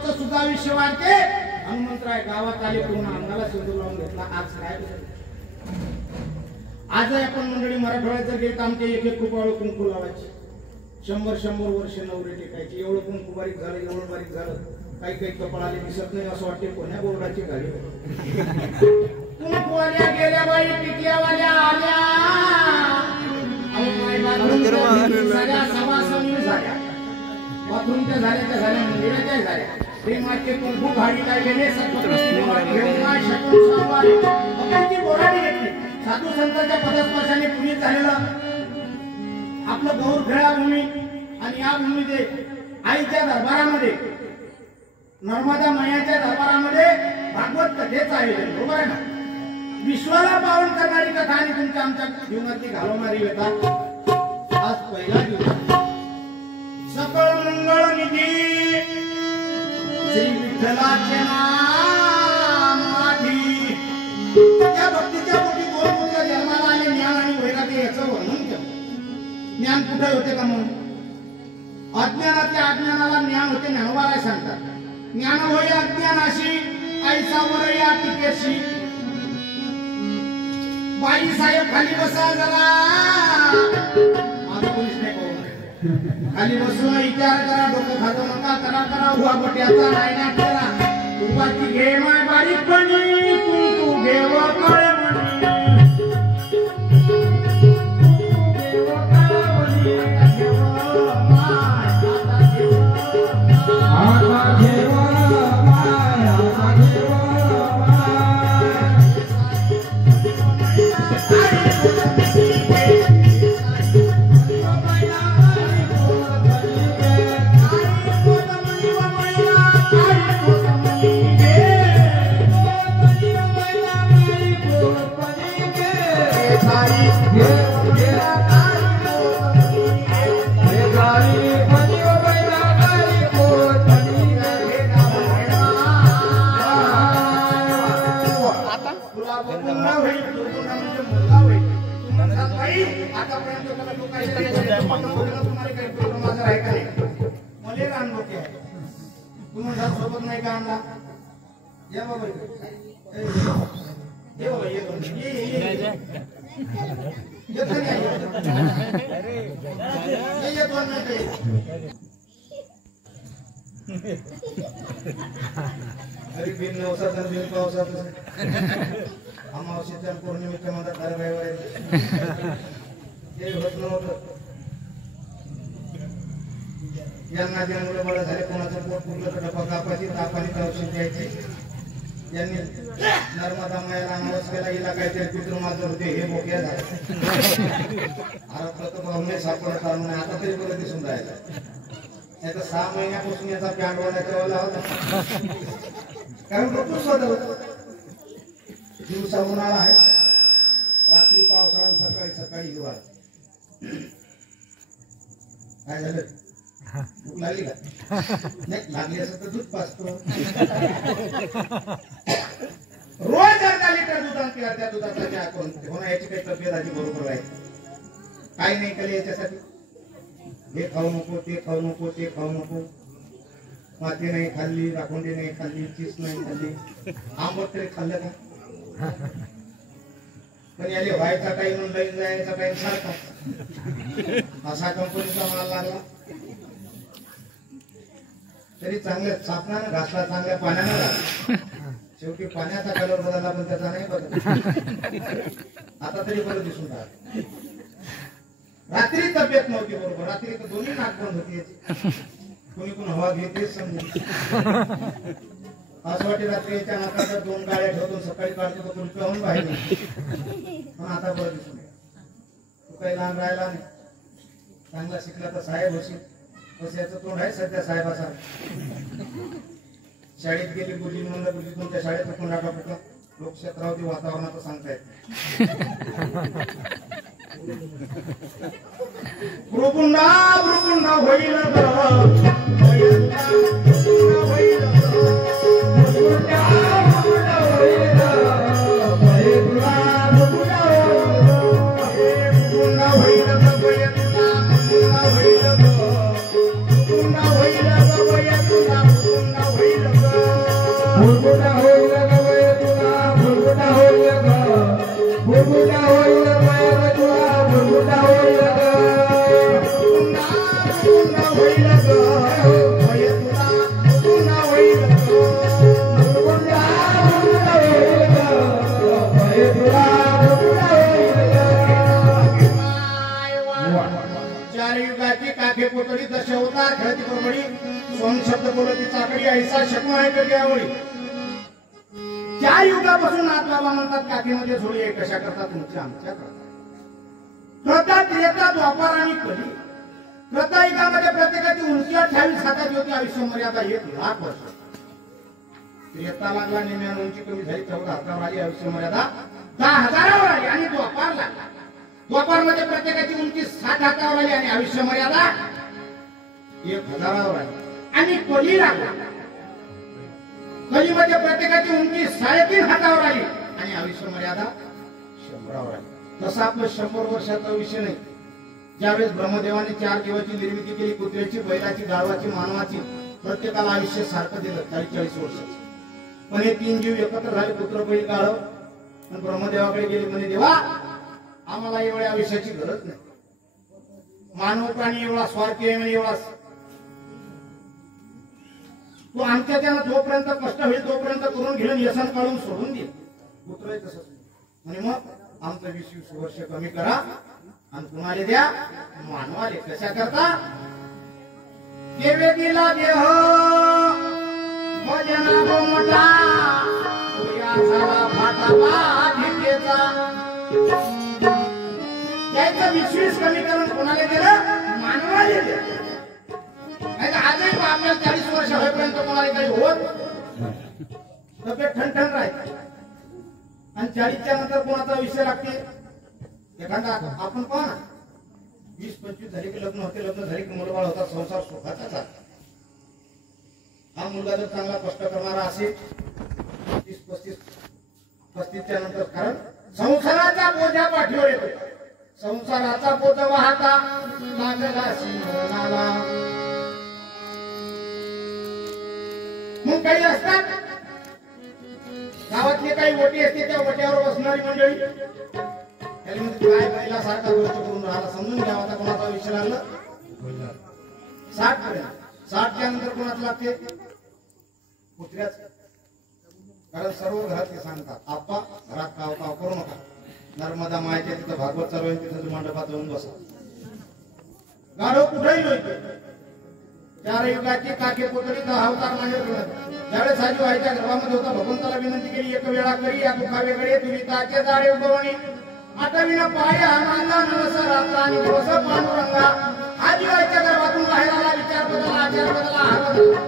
बापूचं सुद्धा आयुष्य वाढते. हनुमंतराय गावात आले, पूर्ण अंगाला सिंदूर लावून घेतला. आज काय आजही आपण मंडळी मराठवाड्यात जर गेले तर आमच्या एक कृपाळू कुंकू लावायचे. 100 वर्ष नवरे टेकायचे. एवढं कुंकू बारीक झालं, एवढं बारीक झालं. काही काही कपाळ आले दिसत नाही, असं वाटते कोण्या बोर्डाची गाडी. कुंकूवाल्या गेल्या बाई, टिकल्यावाल्या आल्या. सभासनी झाल्या, बाथरूमच्या झाल्या, त्या झाल्या, मंदिराच्या झाल्या. प्रेमाचे कुंकू घाडी काय गेले, बोराडी घेतली. साधू संतांच्या पदस्पर्शाने पुनीत झालेलं आपलं गौर खेळाभूमी आणि या भूमीचे आईच्या दरबारामध्ये, नर्मदा मैयाच्या दरबारामध्ये भागवत कथेचं आयोजन. बरोबर आहे ना. विश्वाला पावन करणारी कथा आणि तुमच्या आमच्या जीवनातली घालवणारी व्यथा. आज पहिला दिवस. सकळ मंगळ निधी श्री विठ्ठलाचे नाम आधी. त्या भक्तीच्या पोटी दोन मुलं जन्माला आले. ज्ञान आणि वैराग्य याचं वर्णन केलं. ज्ञान कुठे होते का म्हणून? अज्ञानातल्या अज्ञानाला ज्ञान होते. ज्ञानोबाला सांगतात, ज्ञान होय अज्ञानाशी ऐसा वर या टिकेशी. बाई साहेब खाली बसा जरा, माझं पोलीस नाही पाहू. खाली बसून विचार करा, डोकं खाजू नका. करा उभा गोट्याचा रायनाट करा. उभाची घे माय बारीकपणी, तू घेव कळमणी. सोबत नाही का आणला? या बाबा बिन नवसाचा बिन पावसाचा अमावस्येच्या पौर्णिमेच्या मधात रविवारी ते होत नव्हतं. यांना जे मुलं बाळ झाले, कोणाचं पोट फुगलं तर डबा कापायची, तापाने औषध द्यायची. यांनी नर्मदा मायाला नवस केला, हिला काहीतरी पितृ माझं होते, हे मोक्या झाले. आता भावने सापडत आलं. आता तरी बरं दिसून राहिला. नाही तर 6 महिन्यापासून याचा पॅन्ट वाढायचा वाला होता. कारण ऋतूच बदल. दिवसा उन्हाळा आहे, रात्री पावसाळा, सकाळी सकाळी हिवाळा. काय झालं? भूक लागली का? नाही लागली असं तर दूध पाजतो. रोज 1 लिटर दूध आणते. त्या दुधाचा चहा करून होणार. याची काही तब्येत आधी बरोबर आहे. काही नाही केलं याच्यासाठी. हे खाऊ नको, ते खाऊ नको, ते खाऊ नको. माती नाही खाल्ली, राखोंडी नाही खाल्ली, चीज नाही खाल्ली. आंबट तरी खाल्लं का? पण याले व्हायचा टाइम, लईन जायचा टाइम सारखा. असा कंपनीचा माल लागला तरी चांगल्या सापणानं घासला, चांगल्या पाण्यानं घासला. शेवटी पाण्याचा कलर बदलला पण त्याचा नाही बदलला. आता तरी बरं दिसून राहिलं. रात्री तब्येत नव्हती बरोबर. रात्री तर दोन्ही नाक बंद होती. कोणी कोण हवा घेते समजून. असं वाटते रात्री याच्या नाकाच्या 2 गाड्या ठेवतो, सकाळी काढतो तर कुलपी होऊन बाहेर. पण आता बरं दिसून. तू काही लहान राहिला नाही. चांगला शिकला तर साहेब होशील. बस याचं तोंड आहे सध्या साहेबाचा. शाळेत गेली गुजी म्हणलं, गुजी तुमच्या शाळेत कोणाला कुठं लोकक्षेत्रावरती वातावरणाचं सांगतायत. भ्रुकुंडा भ्रुकुंडा होईल होईल भुरभुटा होईल गवय तुला भुरभुटा होईल ग भुरभुटा होईल माया तुला भुरभुटा होईल ग पुन्हा होईल ग होय तुला पुन्हा होईल ग भुरभुटा होईल ग होय तुला भुरभुटा होईल ग चार युगाची काके पोतळी दशवतार खेळती परमडी सोम शब्द बोलती चाकडी ऐसा शकू आहे कधी आवडी चार युगापासून नाथ बाबा म्हणतात काकीमध्ये झोळी आहे कशा करता तुमच्या आमच्या प्रथा त्रेता द्वापार आणि कली प्रथा युगामध्ये प्रत्येकाची उंची 28 हाताची होती आयुष्य मर्यादा 1,00,000 वर्ष त्रेता लागला निम्या उंची कमी झाली 14 हातावर आली आयुष्य मर्यादा 10,000वर आली आणि द्वापार लागला द्वापार मध्ये प्रत्येकाची उंची 60 हातावर आली आणि आयुष्य मर्यादा 1,000वर आली आणि कली लागला कलीमध्ये प्रत्येकाची उंची 3.5 हातावर आली आणि आयुष्य मर्यादा 100वर आली तसा आपलं 100 वर्षाचा विषय नाही ज्यावेळेस ब्रह्मदेवाने 4 जीवाची निर्मिती केली कुत्र्याची बैलाची गाढवाची मानवाची प्रत्येकाला आयुष्य सारखं दिलं 40-40 वर्षाचं पण हे 3 जीव एकत्र झाले कुत्र बैल गाढव आणि ब्रह्मदेवाकडे गेले म्हणे देवा आम्हाला एवढ्या आयुष्याची गरज नाही मानव प्राणी एवढा स्वार्थी आहे म्हणजे एवढा तो आमच्या त्यांना जोपर्यंत कष्ट होईल तोपर्यंत करून घेऊन व्यसन काढून सोडून देईल कुत्र तसंच म्हणजे मग आमचं 20-20 वर्ष कमी करा आणि कुणाला द्या मानवाले कशा करता देवे दिला देह भजना मोठा फाटा त्याचं 20-20 कमी करून कोणाला दिलं मानवाले दिलं नाही तर आजही आपल्याला 40 वर्ष होईपर्यंत कोणाला काही होत तब्येत ठणठण राहते आणि 40च्या नंतर कोणाचा विषय लागते एखादा आपण पहा ना 20-25 झाले की लग्न होते लग्न झाले की मुलबाळ होता संसार सुखाचा चालतो हा मुलगा जर चांगला कष्ट करणारा असेल 30-35च्या नंतर कारण संसाराचा बोजा पाठीवर येतो संसाराचा बोजा वाहता लागला सिंहनाला मग काही असतात गावातली काही वटी असते त्या वट्यावर बसणारी मंडळी त्याला म्हणजे काय बैला सारखा गोष्ट करून राहिला समजून घ्यावा आता कोणाचा विषय लागला 60 पर्यंत 60च्या नंतर कोणाचं लागते कुत्र्याच कारण सर्व घरातले सांगतात आप्पा घरात काव काव करू नका नर्मदा मायच्या तिथं भागवत चालू आहे तिथं मंडपात जाऊन बसा गाढव कुठेही लोक 4 युगाची काके पोतळी 10 अवतार मांडले ज्यावेळेस साजू आईच्या गर्भामध्ये होता भगवंताला विनंती केली एक वेळा करी या दुखा वेगळे दुरिताचे जाळे उगवणी आठविना पाया मानला नवस रात्र आणि दिवस पांडुरंगा आजी आईच्या गर्भातून बाहेर आला विचार बदला आचार बदला हार बदला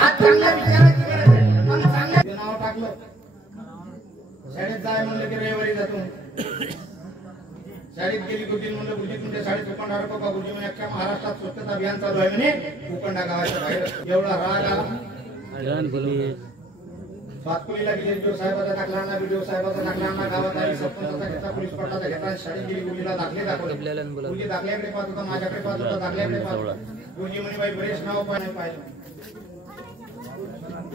आज चांगल्या विचाराची गरज आहे आणि चांगल्या नाव टाकलं शाळेत जाय म्हणलं की रविवारी जातो शाळेत गेली गुरुजी म्हणलं गुरुजी तुमच्या शाळेत उकंडा का गुरुजी म्हणे अख्ख्या महाराष्ट्रात स्वच्छता अभियान चालू आहे म्हणे उकंडा गावाच्या बाहेर एवढा राग आला सातपुलीला गेले व्हिडिओ साहेबाचा दाखला व्हिडिओ साहेबाचा दाखला गावात आली सरपंचाचा घेतला पोलीस पटाचा घेतला शाळेत गेली गुरुजीला दाखले दाखवले गुरुजी दाखल्याकडे पाहत होता माझ्याकडे पाहत होता दाखल्याकडे पाहत होता गुरुजी म्हणे बाई बरेच नाव पाहिलं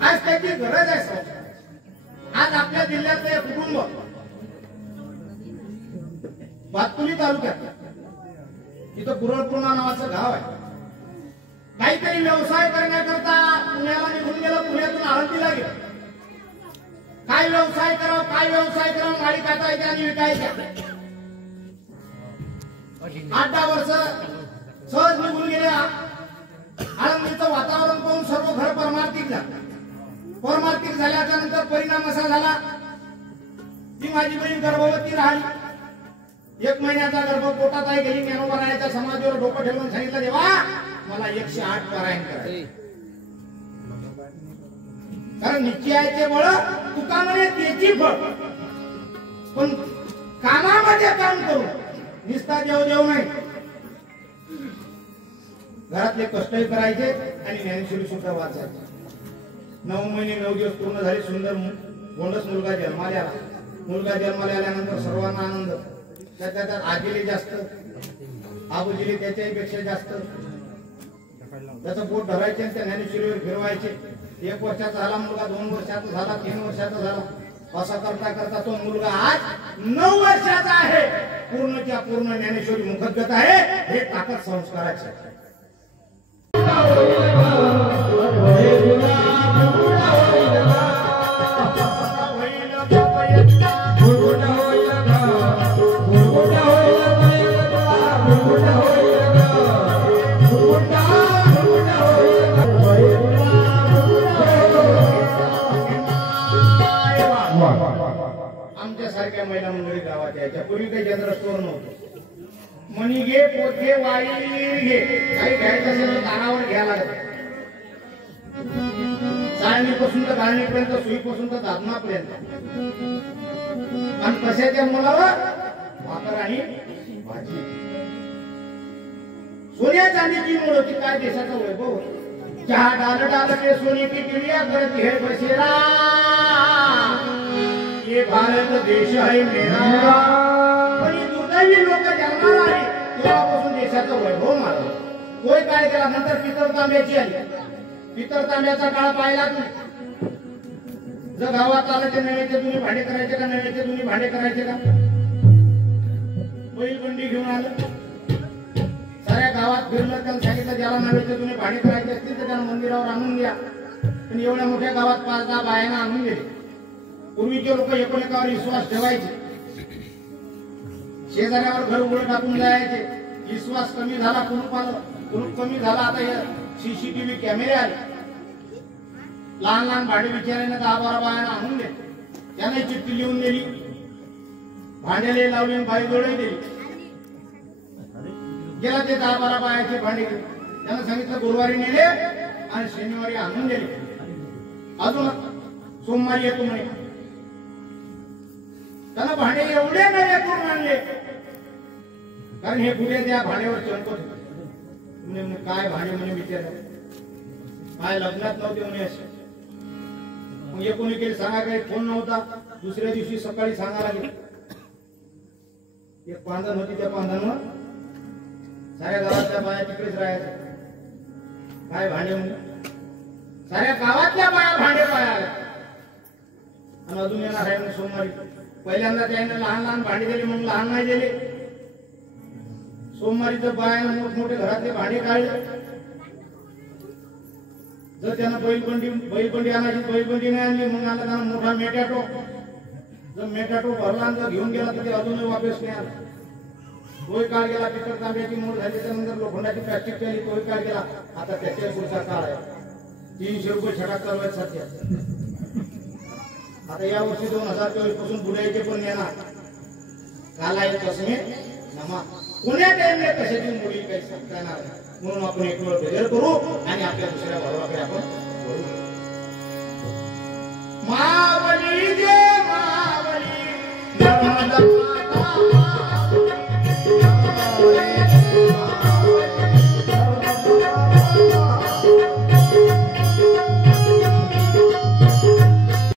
आज त्याची गरज आहे सर आज आपल्या जिल्ह्यातलं एक कुटुंब भातकुली तालुक्यात इथं कुरळपूर्णा नावाचं गाव आहे काहीतरी व्यवसाय करण्याकरता पुण्याला निघून गेलं पुण्यातून आळंदीला गेलं काय व्यवसाय करावं गाडी काढायच्या आणि विकायच्या 8-10 वर्ष सहज निघून गेले आळंदीचं वातावरण पाहून सर्व घर परमार्थिक झाल्याच्या नंतर परिणाम असा झाला ती माझी बहीण गर्भवती राहिली 1 महिन्याचा गर्भ पोटात आहे गेली ज्ञानोबा रायाच्या समाजावर डोकं ठेवून सांगितलं देवा मला 108 पारायण करायचं कारण निश्चयाचे बळ तुका म्हणे त्याची फळ पण कामामध्ये काम करू निस्ता देव नाही घरातले कष्टही करायचे आणि ज्ञानेश्वरी सुद्धा वाचायचे 9 महिने 9 दिवस पूर्ण झाले सुंदर गोंडस मुलगा जन्माला आल्यानंतर सर्वांना आनंद त्यात आजीले जास्त आबूजीले त्याच्याही पेक्षा जास्त त्याचं पोट धरायचे त्या ज्ञानेश्वरीवर फिरवायचे 1 वर्षाचा झाला मुलगा, 2 वर्षाचा झाला, 3 वर्षाचा झाला, असा करता करता तो मुलगा आज 9 वर्षाचा आहे. पूर्णच्या पूर्ण ज्ञानेश्वरी मुखगत आहे. हे ताकद संस्काराची आहे. आमच्यासारख्या महिला मंडळी गावात यायच्या. पूर्वी काही जनरल स्टोअर नव्हतं. मणी घे, पोत घे, वाळी घे, काही घ्यायचं असेल तर दारावर घ्यायला लागत. चाळणीपासून तर गाळणीपर्यंत, सुईपासून तर दादनापर्यंत. आणि कशाच्या मुलावर भाकर आणि भाजी. सोन्या चांदीची मूळ होती. काय देशाचा वैभव. चहा डाल डाल के सोने की चिड़िया करती है बसेरा. ये भारत देश है मेरा. पण ही दुर्दैवी लोक जन्माला आली तेव्हापासून देशाचं वैभव मारलं. कोय काय केला. नंतर पितळ तांब्याची आली. पितळ तांब्याचा काळ पाहिला तुम्ही. जर गावात आलं ते नव्याचे जुने भांडे करायचे का, नव्याचे जुने भांडे करायचे का. बैलबंडी घेऊन आलं. साऱ्या गावात फिरलं. त्याला सांगितलं ज्याला नव्याचे जुने भांडे करायचे असतील तर त्याला मंदिरावर आणून द्या. पण एवढ्या मोठ्या गावात 5-10 बायांना आणून दिले. पूर्वीचे लोक एकोमेकावर विश्वास ठेवायचे. शेजाऱ्यावर घर उघड टाकून जायचे. विश्वास कमी झाला, कुलूप आलं. कुलूप कमी झाला. आता सीसीटीव्ही कॅमेरे आले. लहान लहान भांडे बिचाऱ्याने 10-12 बायांना आणून दिले. त्याने चिठ्ठी लिहून दिली. भांड्याला लावली, बाई जोडही दिली. गेला ते 10-12 बायाचे भांडे घेऊन. त्यानं सांगितलं गुरुवारी नेले आणि शनिवारी आणून दिले. अजून सोमवारी येतो म्हणे. त्यानं भांडे एवढे नवे करून आणले कारण हे गुन्हे त्या भांड्यावर चंपत. म्हणजे काय भांडे म्हणे विचारलं. काय लग्नात नव्हते म्हणे असे. मग एकोणी केली सांगा. काही फोन नव्हता. दुसऱ्या दिवशी सकाळी सांगायला गेले. एक पांधन होती. त्या पांधनवर साऱ्या गावातल्या बाया तिकडेच राहायच्या. काय भांडे म्हणजे साऱ्या गावातल्या बाया भांडे पाहायला. आणि अजून येणार आहे सोमवारी. पहिल्यांदा त्याने लहान लहान भांडे दिले, मग लहान नाही दिले. सोमवारी तर बायानं मोठमोठे घरातले भांडे काढले. जर त्यानं बैलबंडी आणायची, बैलबंडी नाही आणली, मग आला त्यानं मोठा मेटॅटो. जर मेटॅटो भरला तर घेऊन गेला तर ते अजूनही वापस नाही आला. तोही काळ गेला. पितळ तांब्याची मूळ झाली. त्यानंतर लोखंडाची प्लॅस्टिकची आली. तोही काळ गेला. आता त्याच्या पुढचा काळ आहे. 300 रुपये छटाक चालू आहेत सध्या. आता या वर्षी 2024 पासून बुडायचे पण येणार. काल आहे कसमे नमा. कोण्या टाइमला कशाची मुली काही सांगता येणार नाही. म्हणून आपण एक वेळ बदल करू आणि आपल्या दुसऱ्या भावाकडे आपण वळू. मावली जे मावली नर्मदा माता.